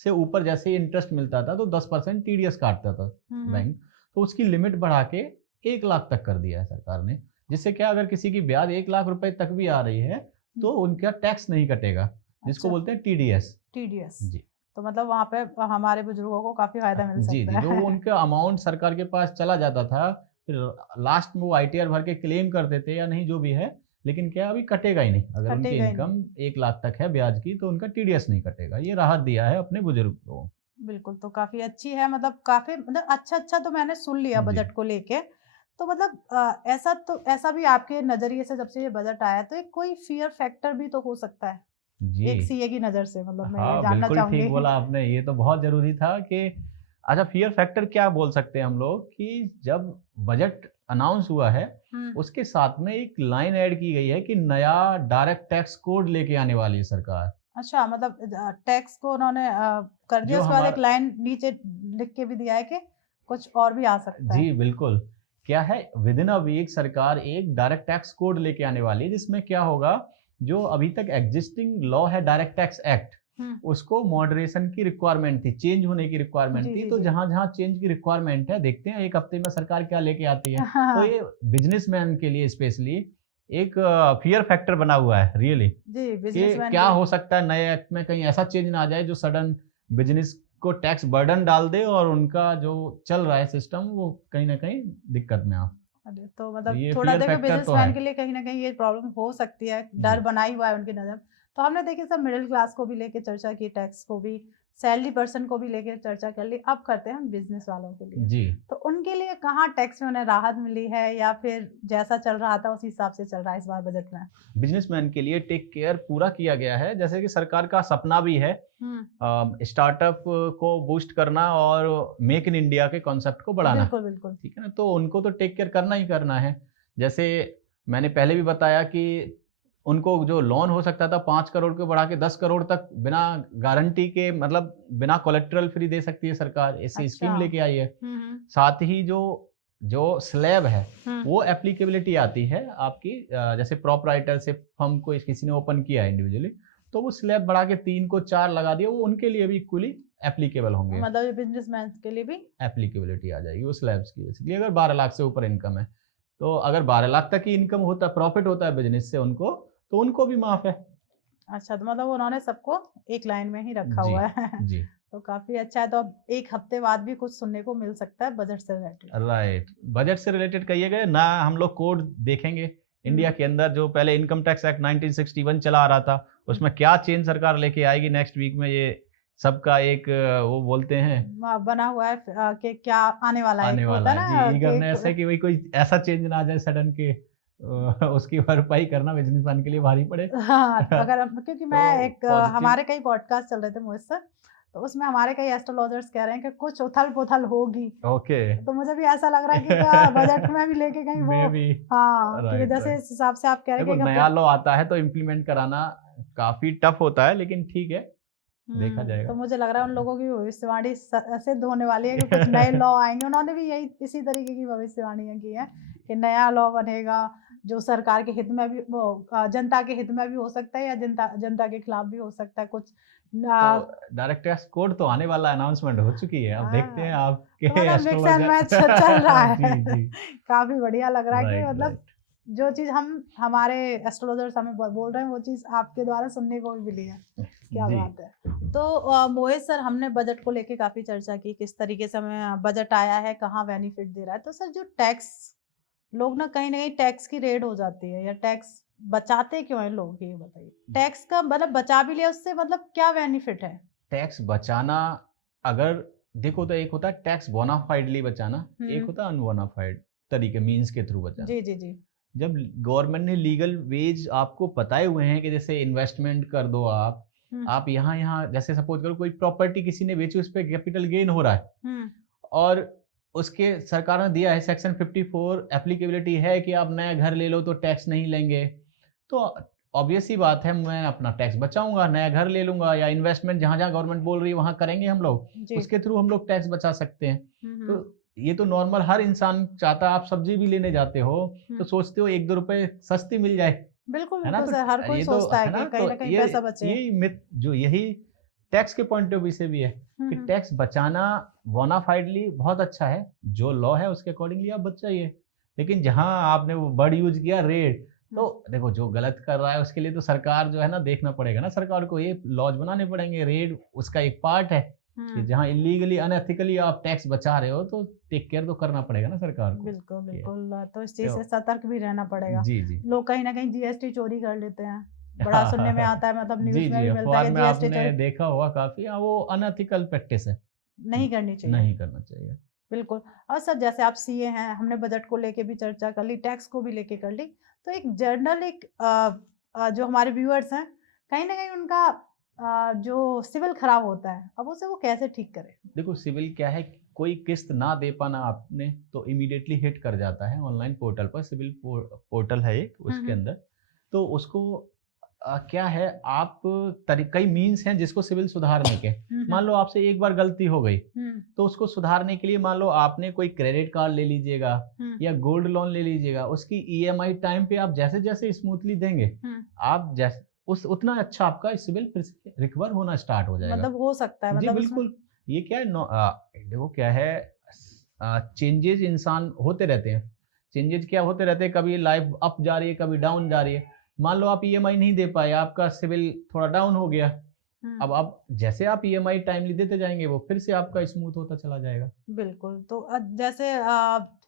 से ऊपर जैसे इंटरेस्ट मिलता था तो 10% टीडीएस काटता था हुँ, हुँ। बैंक, तो उसकी लिमिट बढ़ा के 1 लाख तक कर दिया है सरकार ने। जिससे क्या, अगर किसी की ब्याज 1 लाख रुपए तक भी आ रही है तो उनका टैक्स नहीं कटेगा, जिसको अच्छा, बोलते हैं टीडीएस। टीडीएस। जी। तो मतलब वहाँ पे हमारे बुजुर्गों को काफ़ी फ़ायदा मिल जी, जी, सकता जो है। उनका अमाउंट सरकार के पास चला जाता था, फिर लास्ट में वो आईटीआर भर के क्लेम करते थे या नहीं जो भी है, लेकिन क्या अभी कटेगा ही नहीं। अगर उनकी कटेगा ही नहीं। इनकम 1 लाख तक है ब्याज की तो उनका टीडीएस नहीं कटेगा। ये राहत दिया है अपने बुजुर्ग को। बिल्कुल, तो काफ़ी अच्छी है, मतलब काफ़ी मतलब अच्छा-अच्छा तो मैंने सुन लिया जी, बजट को लेके। तो मतलब ऐसा भी आपके नज़रिए से जब से ये बजट आया है, तो एक कोई फ़ियर फैक्टर भी तो हो सकता है, जी। एक सीए की नज़र से, मतलब मैं ये हाँ, जानना बिल्कुल ठीक चाहूँगी। बोला आपने। ये तो बहुत ज़रूरी था कि अच्छा, फ़ियर फैक्टर क्या बोल सकते हैं हम लोग कि जब बजट अनाउंस हुआ है, हुँ, उसके साथ में एक लाइन ऐड की गई है कि नया डायरेक्ट टैक्स कोड लेके आने वाली है सरकार। अच्छा मतलब टैक्स को उन्होंने कर दिया, जो उसके बाद एक हमारा लाइन नीचे लिख के भी दिया है कि कुछ और भी आ सकता है। जी, बिल्कुल। क्या है, विदिन अ वीक सरकार एक डायरेक्ट टैक्स कोड लेके आने वाली है, जिसमें क्या होगा, जो अभी तक एग्जिस्टिंग लॉ है डायरेक्ट टैक्स एक्ट, हुँ, उसको मॉडरेशन की रिक्वायरमेंट थी, चेंज होने की रिक्वायरमेंट जी, थी। जी, तो जी। जहाँ-जहाँ चेंज की रिक्वायरमेंट है, देखते हैं 1 हफ्ते में सरकार क्या लेके आती है। तो हाँ, ये बिज़नेसमैन के लिए स्पेशली एक फ़ियर फैक्टर बना हुआ है रियली, जी, कि बिज़नेसमैन क्या के हो सकता है नए एक्ट में कहीं ऐसा चेंज ना आ जाए जो सडन बिज़नेस को टैक्स बर्डन डाल दे और उनका जो चल रहा है सिस्टम वो कहीं न कहीं दिक्कत में आ। अरे! तो तो मतलब ये थोड़ा फ़ियर देखो फैक्टर तो है। बिज़नेसमैन के लिए कहीं न कहीं ये प्रॉब्लम हो सकती है, डर जी, बना ही हुआ है उनकी नज़र। तो हमने देखिए सब मिडल क्लास को भी लेके चर्चा की, टैक्स को भी, सैलरी पर्सन को भी लेके चर्चा कर ली, अब करते हैं हम बिज़नेस वालों के लिए। जी। तो उनके लिए कहाँ टैक्स में उन्हें राहत मिली है या फिर जैसा चल रहा था उसी हिसाब से चल रहा है इस बार बजट में? बिज़नेसमैन के लिए टेक केयर पूरा किया गया है, जैसे कि सरकार का सपना भी है हुँ, स्टार्टअप को बूस्ट करना और मेक इन इंडिया के कॉन्सेप्ट को बढ़ाना। बिल्कुल, बिल्कुल। ठीक है ना? तो उनको तो टेक केयर करना ही करना है। जैसे मैंने पहले भी बताया कि उनको जो लोन हो सकता था 5 करोड़ को बढ़ा के 10 करोड़ तक बिना गारंटी के, मतलब बिना कोलेटरल फ्री दे सकती है सरकार, ऐसी अच्छा। स्कीम लेके आई है। हुँ, हुँ। साथ ही जो जो स्लैब है, हुँ, वो एप्लीकेबिलिटी आती है आपकी जैसे प्रोप्राइटरशिप फर्म को किसी ने ओपन किया है इंडिविजुअली, तो वो स्लैब बढ़ा के 3 को 4 लगा दिया, वो उनके लिए भी इक्वली एप्लीकेबल होंगे। मतलब ये बिज़नेसमैन के लिए भी एप्लीकेबिलिटी आ जाएगी वो स्लैब्स की, बेसिकली अगर 12 लाख से ऊपर इनकम है। तो अगर 12 लाख तक की इनकम होता है, प्रॉफिट होता है बिज़नेस से उनको, तो उनको भी माफ़ है। अच्छा, तो मतलब उन्होंने सबको एक लाइन में ही रखा जी, हुआ है। जी। तो काफ़ी अच्छा है, तो अब 1 हफ्ते बाद भी कुछ सुनने को मिल सकता है बजट से रिलेटेड। राइट। बजट से रिलेटेड कहिए गए ना, हम लोग कोड देखेंगे हुँ, इंडिया के अंदर, जो पहले इनकम टैक्स एक्ट 1961 चला आ रहा था, हुँ। उसमें क्या चेंज सरकार लेके आएगी नेक्स्ट वीक में, ये सबका एक वो बोलते हैं बना हुआ है कि क्या आने वाला है, आने एक वाला होता है है। जी, ना कि एक ईगरनेस है कि भाई कोई ऐसा चेंज ना आ जाए सडन के उसकी भरपाई करना बिज़नेसमैन के लिए भारी पड़े। हाँ, अगर हम क्योंकि मैं तो एक पॉजिटिव। हमारे कई पॉडकास्ट चल रहे थे मुझसे, तो उसमें हमारे कई एस्ट्रोलॉजर्स कह रहे हैं कि कुछ उथल-पुथल होगी। ओके। तो मुझे भी ऐसा लग रहा है कि क्या बजट में भी लेके कहीं वो मे बी। हाँ, क्योंकि राइट, जैसे राइट। इस हिसाब से आप कह रहे हैं देखो कि 1 हफ्ते नया लॉ आता है तो इम्प्लीमेंट कराना काफ़ी टफ होता है, लेकिन ठीक है, देखा तो जाएगा। मुझे लग रहा है उन लोगों की भविष्यवाणी सिद्ध होने वाली है कि कुछ नए लॉ आएँगे। उन्होंने भी यही इसी तरीके की भविष्यवाणियाँ की हैं कि नया लॉ बनेगा, जो सरकार के हित में भी वो जनता के हित में भी हो सकता है या जनता जनता के खिलाफ भी हो सकता है कुछ तो ना डायरेक्ट टैक्स कोड तो आने वाला, अनाउंसमेंट हो चुकी है। अब देखते हैं हाँ, आपके तो मतलब मिक्स एंड एस्ट्रोलॉजर। मैच चल रहा है। जी, जी। काफ़ी बढ़िया लग रहा है कि राइट, मतलब राइट। जो चीज़ हम हमारे एस्ट्रोलॉजर्स हमें बोल रहे हैं वो चीज़ आपके द्वारा सुनने को भी मिली है। क्या जी, बात है। तो मोहित सर, हमने बजट को लेके काफ़ी चर्चा की, किस तरीके से हमें बजट आया है, कहाँ बेनिफिट दे रहा है। तो सर जो टैक्स लोग ना कहीं न कहीं टैक्स की रेड हो जाती है या टैक्स बचाते क्यों हैं लोग, ये बताइए? टैक्स का मतलब बचा भी लिया उससे मतलब क्या बेनिफिट है? टैक्स बचाना, अगर देखो तो एक होता है टैक्स बोनाफाइडली बचाना, एक होता है अनबोनाफाइड तरीके मीन्स के थ्रू बचाना। जी जी जी। जब गवर्नमेंट ने लीगल वेज आपको बताए हुए हैं कि जैसे इन्वेस्टमेंट कर दो आप यहाँ यहाँ जैसे सपोज करो कोई प्रॉपर्टी किसी ने बेची, उस पर कैपिटल गेन हो रहा है और उसके सरकार ने दिया है सेक्शन 54 एप्लीकेबिलिटी है कि आप नया घर ले लो तो टैक्स नहीं लेंगे, तो ऑब्वियस ही बात है मैं अपना टैक्स बचाऊंगा, नया घर ले लूंगा या इन्वेस्टमेंट जहां जहां गवर्नमेंट बोल रही है वहां करेंगे हम लोग, जी। उसके थ्रू हम लोग टैक्स बचा सकते हैं। तो ये तो नॉर्मल हर इंसान चाहता है। आप सब्जी भी लेने जाते हो तो सोचते हो 1-2 रुपए सस्ती मिल जाए, बिल्कुल है ना? बिल्कुल तो सर, हर कोई ये तो सोचता है है कि ना, कहीं तो ना कहीं ये पैसा बचे। यही मिथ जो यही टैक्स के पॉइंट ऑफ व्यू से भी है कि टैक्स बचाना बोनाफाइडली बहुत अच्छा है, जो लॉ है उसके अकॉर्डिंगली आप बचाइए। लेकिन जहां आपने वो वर्ड यूज किया रेड, तो देखो जो गलत कर रहा है उसके लिए तो सरकार जो है ना देखना पड़ेगा ना, सरकार को ये लॉज बनाने पड़ेंगे। रेड उसका एक पार्ट है कि जहां इलीगली अनएथिकली आप टैक्स बचा रहे हो तो टेक केयर तो करना पड़ेगा ना सरकार को। बिल्कुल ये बिल्कुल, तो इस चीज तो से सतर्क भी रहना पड़ेगा। जी जी लोग कहीं ना कहीं जीएसटी चोरी कर लेते हैं, बड़ा सुनने में आता है, मतलब जी न्यूज में जी, भी मिलता है अखबार कि में जीएसटी आपने चोरी देखा होगा काफी, हाँ, वो अनएथिकल प्रैक्टिस है, नहीं करनी चाहिए। नहीं करना चाहिए। बिल्कुल। और सर जैसे आप सीए हैं, हमने बजट को लेके भी चर्चा कर ली, टैक्स को भी लेके कर ली, तो एक जर्नल जो हमारे व्यूअर्स हैं, कहीं ना कहीं उनका जो सिविल खराब होता है, अब उसे वो कैसे ठीक करें? देखो सिविल क्या है, कोई किस्त ना दे पाना आपने तो इमीडिएटली हिट कर जाता है ऑनलाइन पोर्टल पर, सिविल पोर्टल है एक उसके अंदर। तो उसको क्या है, आप कई मीन्स हैं जिसको सिविल सुधारने के। मान लो आपसे एक बार गलती हो गई तो उसको सुधारने के लिए मान लो आपने कोई क्रेडिट कार्ड ले लीजिएगा या गोल्ड लोन ले लीजिएगा, उसकी ईएमआई टाइम पे आप जैसे जैसे स्मूथली देंगे, आप जैसे उस उतना अच्छा आपका सिविल फिर से रिकवर होना स्टार्ट हो जाएगा। मतलब हो सकता है, जी मतलब उसमें बिल्कुल। ये क्या है देखो क्या है, चेंजेस इंसान होते रहते हैं, चेंजेस क्या होते रहते हैं, कभी लाइफ अप जा रही है कभी डाउन जा रही है। मान लो आप ईएमआई नहीं दे पाए, आपका सिविल थोड़ा डाउन हो गया, अब आप जैसे आप ईएमआई टाइमली देते जाएंगे वो फिर से आपका स्मूथ होता चला जाएगा। बिल्कुल। तो जैसे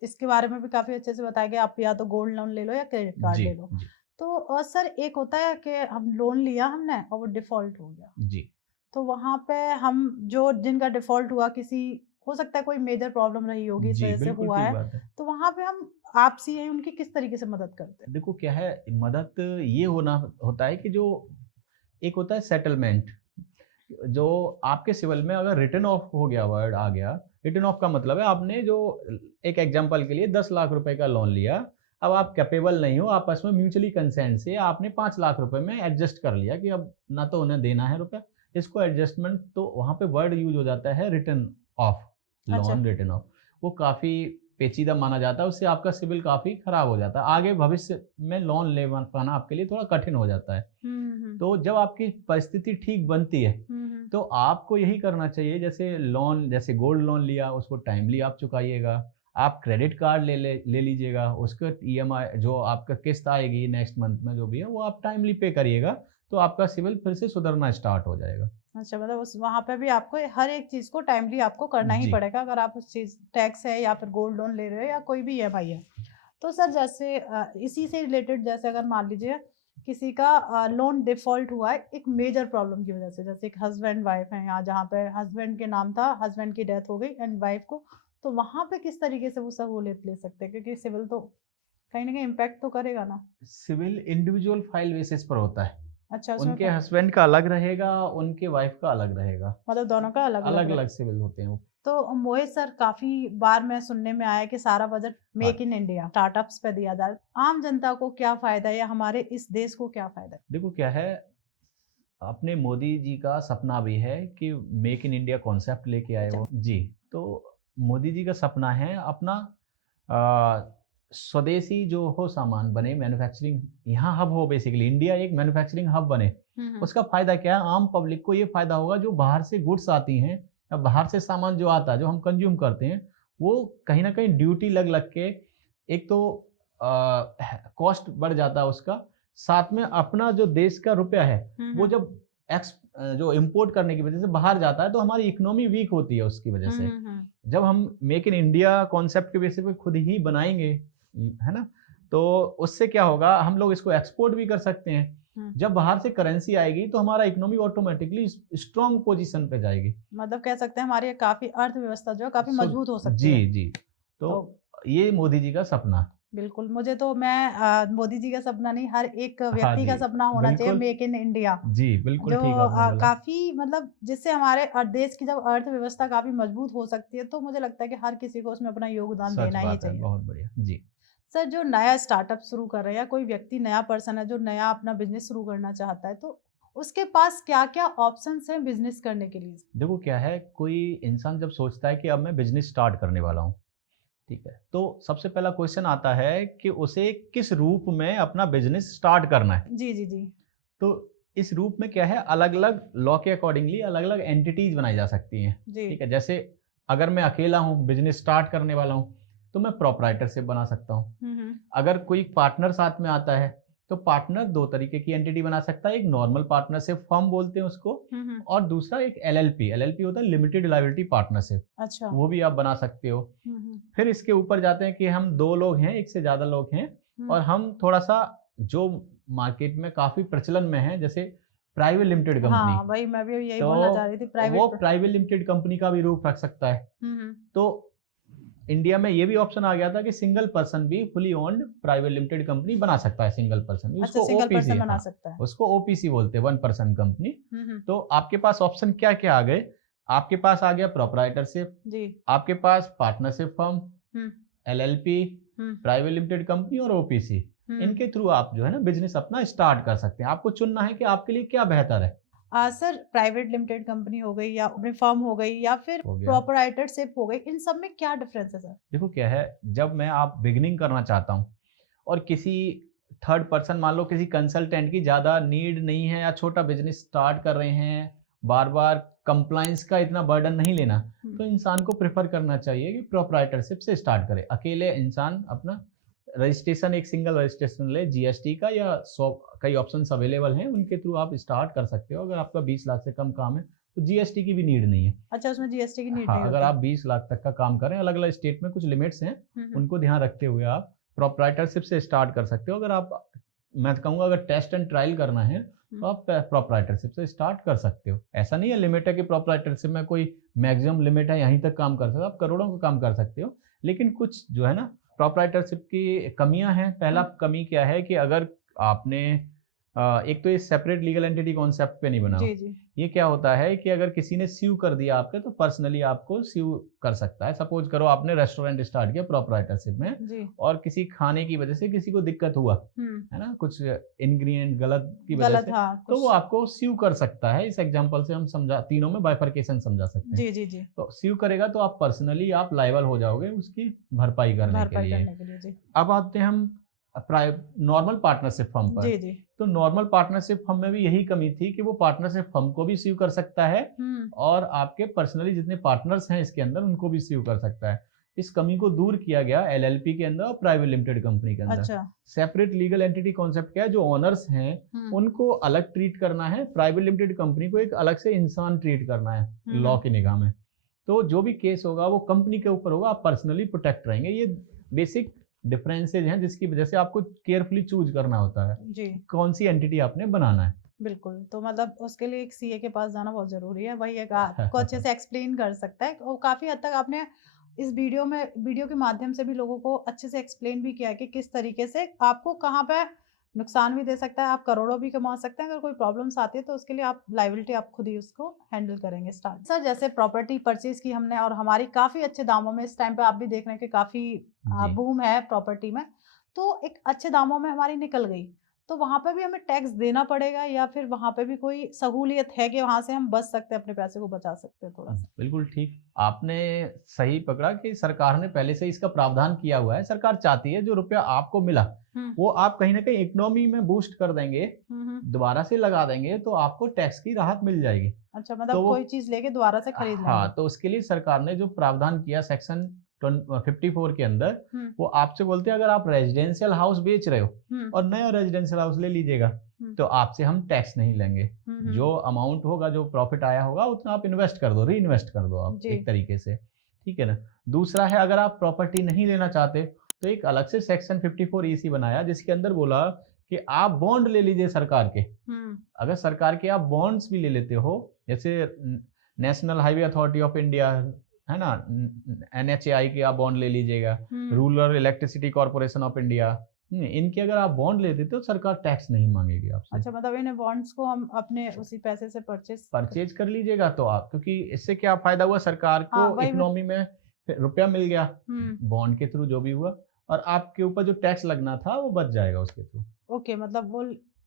इसके बारे में भी काफ़ी अच्छे से बताया गया, आप या तो गोल्ड लोन ले लो या क्रेडिट कार्ड जी ले लो। जी तो सर एक होता है कि हम लोन लिया हमने और वो डिफ़ॉल्ट हो गया। जी तो वहाँ पे हम जो जिनका डिफ़ॉल्ट हुआ, किसी हो सकता है कोई मेजर प्रॉब्लम रही होगी, इस जी वज़ह से बिल्कुल हुआ ठीक है। बात है। तो वहाँ पे हम आपसी हैं उनकी किस तरीके से मदद करते हैं? देखो क्या है, मदद ये होना होता है कि जो एक होता है सेटलमेंट, जो आपके सिविल में अगर रिटर्न ऑफ हो गया, वर्ड आ गया, रिटर्न ऑफ का मतलब है आपने जो एक एग्जांपल के लिए 10 लाख रुपए का लोन लिया, अब आप कैपेबल नहीं हो, आपस में म्यूचुअली कंसेंट से आपने 5 लाख रुपए में एडजस्ट कर लिया कि अब ना तो उन्हें देना है रुपया, इसको एडजस्टमेंट, तो वहां पे वर्ड यूज हो जाता है रिटर्न ऑफ, अच्छा। Loan return of. वो काफी पेचीदा माना जाता है, उससे आपका सिविल काफी खराब हो जाता है, आगे भविष्य में लोन ले पाना आपके लिए थोड़ा कठिन हो जाता है। तो जब आपकी परिस्थिति ठीक बनती है तो आपको यही करना चाहिए, जैसे लोन, जैसे गोल्ड लोन लिया उसको टाइमली आप चुकाइएगा, आप क्रेडिट कार्ड ले लीजिएगा, उसका ईएमआई जो आपका किस्त आएगी नेक्स्ट मंथ में जो भी है वो आप टाइमली पे करिएगा, तो आपका सिविल फिर से सुधरना स्टार्ट हो जाएगा। अच्छा, मतलब उस वहाँ पे भी आपको हर एक चीज़ को टाइमली आपको करना ही जी पड़ेगा, अगर आप उस चीज़ टैक्स है या फिर गोल्ड लोन ले रहे हो या कोई भी ईएमआई है। तो सर जैसे इसी से रिलेटेड, जैसे अगर मान लीजिए किसी का लोन डिफ़ॉल्ट हुआ है एक मेजर प्रॉब्लम की वज़ह से, जैसे एक हस्बैंड वाइफ हैं, या जहाँ पे हस्बैंड के नाम था, हस्बैंड की डेथ हो गई एंड वाइफ को, तो वहाँ पे किस तरीके से वो सहूलियत ले सकते हैं? क्योंकि सिविल तो कहीं न कहीं इम्पैक्ट तो करेगा ना? सिविल इंडिविजुअल फाइल बेसिस पर होता है, अच्छा, उसमें उनके हस्बैंड का अलग रहेगा, उनके वाइफ का अलग रहेगा, मतलब दोनों का अलग-अलग अलग रहे। अलग सिविल होते हैं वो। तो मोहित सर, काफ़ी बार मैं सुनने में आया है कि सारा बजट हाँ, मेक इन इंडिया स्टार्टअप्स पे दिया जाए। आम जनता को क्या फ़ायदा है या हमारे इस देश को क्या फ़ायदा है? देखो क्या है, अपने मोदी जी का सपना भी है कि मेक इन इंडिया कॉन्सेप्ट लेके आए अच्छा। वो जी। तो मोदी जी का सपना है अपना अ, स्वदेशी जो हो सामान बने, मैन्युफैक्चरिंग यहाँ हब हो, बेसिकली इंडिया एक मैन्युफैक्चरिंग हब बने। उसका फायदा क्या है, आम पब्लिक को ये फायदा होगा, जो बाहर से गुड्स आती हैं या बाहर से सामान जो आता है जो हम कंज्यूम करते हैं, वो कहीं ना कहीं ड्यूटी लग लग के एक तो कॉस्ट बढ़ जाता है उसका, साथ में अपना जो देश का रुपया है वो जब जो इम्पोर्ट करने की वजह से बाहर जाता है तो हमारी इकोनॉमी वीक होती है उसकी वजह से। जब हम मेक इन इंडिया कॉन्सेप्ट के बेसिस पे खुद ही बनाएंगे, है ना, तो उससे क्या होगा, हम लोग इसको एक्सपोर्ट भी कर सकते हैं। जब बाहर से करेंसी आएगी तो हमारा इकोनॉमी ऑटोमेटिकली स्ट्रॉन्ग पोजीशन पे जाएगी। मतलब कह सकते हैं हमारी काफी अर्थव्यवस्था जो है काफी सो मजबूत हो सकती जी है। जी, तो तो ये मोदी जी का सपना। बिल्कुल, मुझे तो मोदी जी का सपना नहीं, हर एक हाँ व्यक्ति का जी, सपना होना चाहिए बिल्कुल। Make in India. जी, बिल्कुल जो ठीक आपने बोला। काफी मतलब जिससे हमारे देश की जब अर्थव्यवस्था काफी मजबूत हो सकती है, तो मुझे लगता है कि हर किसी को उसमें अपना योगदान सच देना ही बात है, चाहिए। बहुत बढ़िया। जी। सर, जो नया स्टार्टअप शुरू कर रहे हैं या कोई व्यक्ति नया पर्सन है जो नया अपना बिजनेस शुरू करना चाहता है, तो उसके पास क्या-क्या ऑप्शंस हैं बिजनेस करने के लिए? देखो क्या है, कोई इंसान जब सोचता है कि अब मैं बिज़नेस स्टार्ट करने वाला हूँ, ठीक है? तो सबसे पहला क्वेश्चन आता है कि उसे किस रूप में अपना बिज़नेस स्टार्ट करना है। जी, जी, जी। तो इस रूप में क्या है, अलग-अलग लॉ के अकॉर्डिंगली अलग-अलग एंटिटीज़ बनाई जा सकती हैं, जी। ठीक है? जैसे अगर मैं अकेला हूँ, बिज़नेस स्टार्ट करने वाला हूँ, तो मैं प्रोप्राइटरशिप बना सकता हूँ। हुँ, हुँ। अगर कोई पार्टनर साथ में आता है, तो पार्टनर 2 तरीके की एंटिटी बना सकता है। एक नॉर्मल पार्टनरशिप फर्म बोलते हैं उसको, हुँ, हुँ। और दूसरा एक एलएलपी। एलएलपी होता है लिमिटेड लायबिलिटी पार्टनरशिप, अच्छा। वो भी आप बना सकते हो। हुँ, हुँ। फिर इसके ऊपर जाते हैं कि हम 2 लोग हैं, 1 से ज़्यादा लोग हैं, हुँ। और हम थोड़ा-सा जो मार्केट में काफ़ी प्रचलन में है, जैसे प्राइवेट लिमिटेड कंपनी, हाँ, वही मैं भी यही तो बोलना चाह रही थी वो प्राइवेट। प्राइवेट लिमिटेड कंपनी का भी रूप रख सकता है। हुँ, हुँ। तो इंडिया में ये भी ऑप्शन आ गया था कि सिंगल पर्सन भी fully owned private limited company बना सकता है, सिंगल पर्सन भी, अच्छा, उसको सिंगल ओपीसी, पर्सन बना हाँ, सकता है। उसको ओपीसी बोलते हैं, वन पर्सन कंपनी। हुँ, हुँ। तो आपके पास ऑप्शन क्या-क्या आ गए? आपके पास आ गया प्रोप्राइटरशिप, जी। आपके पास पार्टनरशिप फर्म, हुँ, एलएलपी, हुँ, प्राइवेट लिमिटेड कंपनी और ओपीसी। हुँ। इनके थ्रू आप जो है ना बिज़नेस अपना स्टार्ट कर सकते हैं। आपको चुनना है कि आपके लिए क्या बेहतर है। सर, प्राइवेट लिमिटेड कंपनी हो गई या अपनी फर्म हो गई या फिर हो गया। प्रोप्राइटरशिप हो गई, इन सब में क्या डिफरेंस है सर? देखो क्या है, जब मैं आप बिगिनिंग करना चाहता हूँ और किसी थर्ड पर्सन, मान लो किसी कंसल्टेंट की ज़्यादा नीड नहीं है, या छोटा बिजनेस स्टार्ट कर रहे हैं, बार बार कंप्लाइंस का इतना बर्डन नहीं लेना, हुँ। तो इंसान को प्रेफर करना चाहिए कि प्रोप्राइटरशिप से स्टार्ट करे। अकेले इंसान अपना रजिस्ट्रेशन, एक सिंगल रजिस्ट्रेशन ले जीएसटी का, या 100 कई ऑप्शंस अवेलेबल हैं, उनके थ्रू आप स्टार्ट कर सकते हो। अगर आपका 20 लाख से कम काम है तो जीएसटी की भी नीड नहीं है। अच्छा, उसमें जीएसटी की नीड हाँ, नहीं अगर होती। आप 20 लाख तक का काम करें, अलग-अलग स्टेट में कुछ लिमिट्स हैं, हुँ, हुँ। उनको ध्यान रखते हुए आप प्रोप्राइटरशिप से स्टार्ट कर सकते हो। अगर आप, मैं तो कहूँगा, अगर टेस्ट एंड ट्रायल करना है, तो आप प्रोप्राइटरशिप से स्टार्ट कर सकते हो। ऐसा नहीं है लिमिट है कि प्रोप्राइटरशिप में कोई मैक्सिमम लिमिट है, यहीं तक काम कर सकते हो, आप करोड़ों का काम कर सकते हो। लेकिन कुछ जो है ना प्रोप्राइटरशिप की कमियाँ हैं। पहला हुँ। कमी क्या है कि अगर आपने एक तो ये सेपरेट लीगल एंटिटी कॉन्सेप्ट पे नहीं बना जी, हो। जी। ये क्या होता है कि अगर किसी ने स्यू कर दिया आपके, तो पर्सनली आपको स्यू कर सकता है। सपोज करो आपने रेस्टोरेंट स्टार्ट किया प्रोप्राइटरशिप में, जी। और किसी खाने की वजह से किसी को दिक्कत हुआ, हुँ। है ना, कुछ इंग्रेडिएंट गलत की वजह गलत, से, हाँ, तो वो कुछ। आपको स्यू कर सकता है। इस एग्जांपल से हम समझा, तीनों में बाइफरकेशन समझा सकते हैं। जी, जी, जी। तो स्यू करेगा तो आप पर्सनली आप लायबल हो जाओगे उसकी भरपाई करने के भरपाई लिए। करने के लिए, जी। अब आते हैं हम नॉर्मल पार्टनरशिप फर्म पर। जी, जी। तो नॉर्मल पार्टनरशिप फर्म में भी यही कमी थी कि वो पार्टनरशिप फर्म को भी सीव कर सकता है, हुँ। और आपके पर्सनली जितने पार्टनर्स हैं इसके अंदर, उनको भी सीव कर सकता है। इस कमी को दूर किया गया एलएलपी के अंदर और प्राइवेट लिमिटेड कंपनी के अंदर। अच्छा। सेपरेट लीगल एंटिटी कॉन्सेप्ट क्या है, जो ओनर्स हैं हुँ। उनको अलग ट्रीट करना है, प्राइवेट लिमिटेड कंपनी को एक अलग से इंसान ट्रीट करना है हुँ, लॉ हुँ। की निगाह में। तो जो भी केस होगा वो कंपनी के ऊपर होगा, आप पर्सनली प्रोटेक्ट रहेंगे। ये बेसिक डिफरेंसेज हैं जिसकी वजह से आपको केयरफुली चूज करना होता है जी। कि कौन सी एंटिटी आपने बनाना है। बिल्कुल, तो मतलब उसके लिए एक सीए के पास जाना बहुत ज़रूरी है। वही एक आपको अच्छे से एक्सप्लेन कर सकता है और काफ़ी हद तक आपने इस वीडियो के माध्यम से भी लोगों को अच्छे से एक्सप्लेन भी किया है कि किस तरीके से आपको कहाँ पे नुकसान भी दे सकता है, आप करोड़ों भी कमा सकते हैं। अगर कोई प्रॉब्लम्स आती है तो उसके लिए आप लायबिलिटी आप खुद ही उसको हैंडल करेंगे स्टार्ट। सर, जैसे प्रॉपर्टी परचेज़ की हमने और हमारी काफ़ी अच्छे दामों में इस टाइम पे आप भी देख रहे हैं कि काफ़ी जी। बूम है प्रॉपर्टी में, तो एक अच्छे दामों में हमारी निकल गई। तो वहाँ पे भी हमें टैक्स देना पड़ेगा या फिर वहाँ पे भी कोई सहूलियत है कि वहाँ से हम बच सकते हैं, अपने पैसे को बचा सकते हैं थोड़ा-सा? बिल्कुल ठीक। आपने सही पकड़ा कि सरकार ने पहले से इसका प्रावधान किया हुआ है। सरकार चाहती है जो रुपया आपको मिला, हुँ। वो आप कहीं न कहीं इकोनॉमी में बूस्ट कर देंगे, हुँ, हुँ। दोबारा से लगा देंगे, तो आपको टैक्स की राहत मिल जाएगी। अच्छा, तो मतलब वो, कोई चीज़ लेके दोबारा से खरीद लेंगे। हाँ, तो उसके लिए सरकार ने जो प्रावधान किया सेक्शन 54 के अंदर, हुँ, वो आपसे बोलते हैं अगर आप रेजिडेंशियल हाउस बेच रहे हो हुँ, और नया रेजिडेंशियल हाउस ले लीजिएगा, हुँ, तो आपसे हम टैक्स नहीं लेंगे। हुँ, हुँ। जो अमाउंट होगा, जो प्रॉफिट आया होगा, उतना आप इन्वेस्ट कर दो, री-इन्वेस्ट कर दो आप जी। एक तरीके से, ठीक है ना? दूसरा है, अगर आप प्रॉपर्टी नहीं लेना चाहते, तो एक अलग से सेक्शन 54 ईसी बनाया जिसके अंदर बोला कि आप बॉन्ड ले लीजिए सरकार के। हम्म। अगर सरकार के आप बॉन्ड्स भी ले लेते हो, जैसे national highway authority of India है ना, NHAI के आप बॉन्ड ले लीजिएगा, rural electricity corporation of India, इनके अगर आप बॉन्ड लेते तो सरकार टैक्स नहीं मांगेगी आपसे। अच्छा, मतलब इन बॉन्ड्स को हम अपने उसी पैसे से परचेज कर लीजिएगा तो आप, क्योंकि इससे क्या फायदा हुआ, सरकार को इकोनॉमी में रुपया मिल गया बॉन्ड के थ्रू जो भी हुआ, और आपके ऊपर जो टैक्स लगना था वो बच जाएगा उसके थ्रू। ओके, मतलब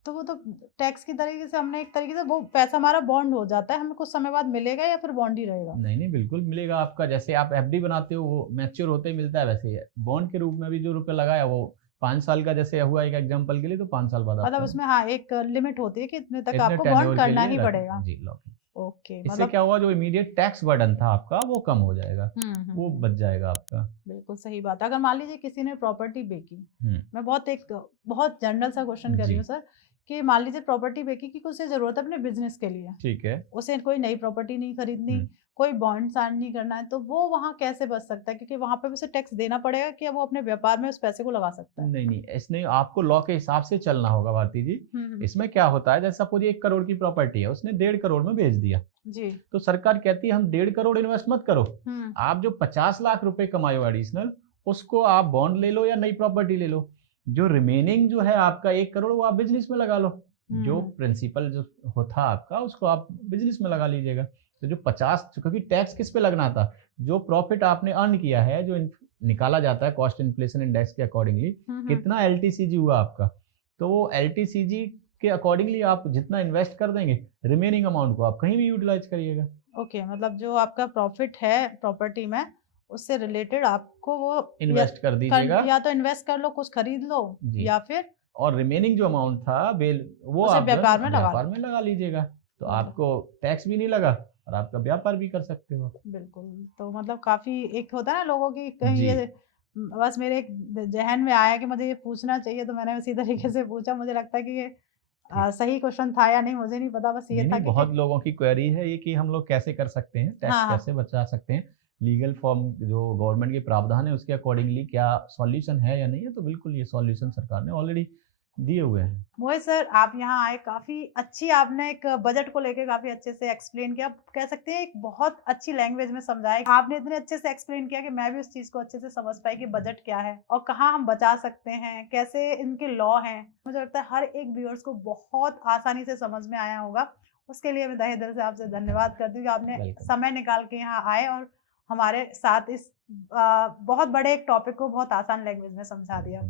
वो तो टैक्स की तरीके से हमने एक तरीके से वो पैसा हमारा बॉन्ड हो जाता है, हमें कुछ समय बाद मिलेगा या फिर बॉन्ड ही रहेगा? नहीं बिल्कुल मिलेगा आपका। जैसे आप FD बनाते हो वो मैच्योर होते ही मिलता है, वैसे ही बॉन्ड के रूप में भी जो रुपया लगाया वो 5 साल का जैसे हुआ एक एग्जांपल के लिए, तो 5 साल बाद मतलब आपको उसमें हाँ एक लिमिट होती है कि इतने तक इतने आपको tenure बॉन्ड के करना लिए ही रख- पड़ेगा। जी लॉकिंग। ओके, इससे मतलब क्या हुआ, जो इमीडिएट टैक्स बर्डन था आपका वो कम हो जाएगा, वो बच जाएगा आपका। बिल्कुल सही बात है। अगर मान लीजिए किसी ने प्रॉपर्टी बेची, हम्म, मैं बहुत जनरल सा क्वेश्चन कर रही जी हूँ सर, कि मान लीजिए प्रॉपर्टी बेची की उसे जरूरत है अपने बिजनेस के लिए, ठीक है। उसे कोई नई प्रॉपर्टी नहीं खरीदनी, हम्म, कोई बॉन्ड साइन नहीं करना है, तो वो वहाँ कैसे बच सकता है? क्योंकि वहाँ पे भी उसे टैक्स देना पड़ेगा कि वो अपने व्यापार में उस पैसे को लगा सकता है। नहीं इसमें आपको लॉ के हिसाब से चलना होगा भारती जी। हम्म। इसमें क्या होता है, जैसे सपोज 1 करोड़ की प्रॉपर्टी है, उसने 1.5 करोड़ में बेच दिया, जी। तो सरकार कहती है हम 1.5 करोड़ इन्वेस्ट मत करो, हम्म। आप जो 50 लाख रुपए कमाए हो एडिशनल, उसको आप बॉन्ड ले लो या नई प्रॉपर्टी ले लो, जो रिमेनिंग जो है आपका 1 करोड़ वो आप बिजनेस में लगा लो, जो प्रिंसिपल जो होता आपका उसको आप बिजनेस में लगा लीजिएगा। तो जो 50, क्योंकि टैक्स किस पे लगना था, जो प्रॉफिट आपने अर्न किया है, जो निकाला जाता है कॉस्ट इन्फ्लेशन इंडेक्स के अकॉर्डिंगली, कितना LTCG हुआ आपका, तो वो LTCG के अकॉर्डिंगली आप जितना इन्वेस्ट कर देंगे, रिमेनिंग अमाउंट को आप कहीं भी यूटिलाइज करिएगा। ओके, मतलब जो आपका प्रॉफिट है प्रॉपर्टी में, उससे रिलेटेड आपको वो इन्वेस्ट कर दीजिएगा, या तो इन्वेस्ट कर लो, कुछ खरीद लो, जी, या फिर और रिमेनिंग जो अमाउंट था बेल वो उसे आप व्यापार में लगा लीजिएगा, तो मतलब आपको टैक्स भी नहीं लगा और आपका व्यापार भी कर सकते हो। बिल्कुल। तो मतलब काफी एक होता है ना लोगों की कहीं जी ये बस मेरे एक जहन में आया कि मुझे ये पूछना चाहिए, तो मैंने उसी तरीके से पूछा। मुझे लगता है कि ये सही क्वेश्चन था या नहीं मुझे नहीं पता, बस ये था नहीं कि बहुत लोगों की क्वेरी है ये कि हम लोग कैसे कर सकते हैं, टैक्स हाँ हाँ कैसे बचा सकते हैं, लीगल फॉर्म जो गवर्नमेंट के प्रावधान है उसके अकॉर्डिंगली क्या सॉल्यूशन है या नहीं है, तो बिल्कुल ये सॉल्यूशन सरकार ने ऑलरेडी दिए हुए हैं। मोहित सर, आप यहाँ आए, काफी अच्छी आपने एक बजट को लेके काफी अच्छे से एक्सप्लेन किया, कह सकते हैं एक बहुत अच्छी लैंग्वेज में समझाया। आपने इतने अच्छे से एक्सप्लेन किया कि मैं भी उस चीज को अच्छे से समझ पाई कि बजट क्या है और कहाँ हम बचा सकते हैं, कैसे इनके लॉ हैं। मुझे लगता है हर एक व्यूअर्स को बहुत आसानी से समझ में आया होगा। उसके लिए मैं तहे दिल से आपसे धन्यवाद करती हूँ कि आपने समय निकाल के यहाँ आए और हमारे साथ इस बहुत बड़े एक टॉपिक को बहुत आसान लैंग्वेज में समझा दिया।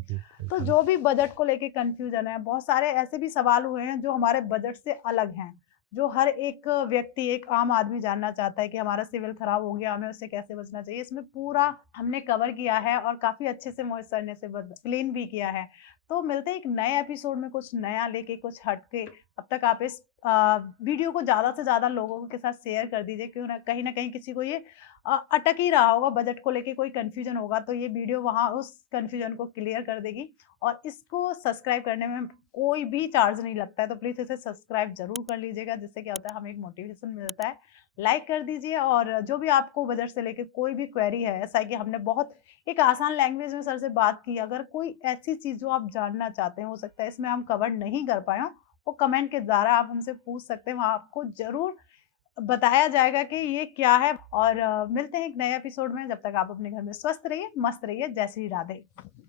तो जो भी बजट को लेके कंफ्यूजन है, बहुत सारे ऐसे भी सवाल हुए हैं जो हमारे बजट से अलग हैं, जो हर एक व्यक्ति, एक आम आदमी जानना चाहता है कि हमारा सिविल खराब हो गया, हमें उससे कैसे बचना चाहिए। इसमें पूरा हमने कवर किया है और काफी अच्छे से मोहित सर ने एक्सप्लेन भी किया है। तो मिलते हैं एक नए एपिसोड में, कुछ नया लेके, कुछ हटके। अब तक आप इस वीडियो को ज्यादा से ज्यादा लोगों के साथ शेयर कर दीजिए, क्यों ना कहीं किसी को ये अटक ही रहा होगा, बजट को लेके कोई कंफ्यूजन होगा, तो ये वीडियो वहाँ उस कंफ्यूजन को क्लियर कर देगी। और इसको सब्सक्राइब करने में कोई भी चार्ज नहीं लगता है, तो प्लीज़ इसे सब्सक्राइब जरूर कर लीजिएगा, जिससे क्या होता है हमें एक मोटिवेशन मिलता है। लाइक कर दीजिए, और जो भी आपको बजट से लेके कोई भी क्वेरी है, ऐसा है कि हमने बहुत एक आसान लैंग्वेज में सर से बात की, अगर कोई ऐसी चीज़ जो आप जानना चाहते हैं, हो सकता है इसमें हम कवर नहीं कर पाए हों, वो कमेंट के द्वारा आप हमसे पूछ सकते हैं, वहाँ आपको ज़रूर बताया जाएगा कि ये क्या है। और मिलते हैं एक नए एपिसोड में, जब तक आप अपने घर में स्वस्थ रहिए, मस्त रहिए। जय श्री राधे।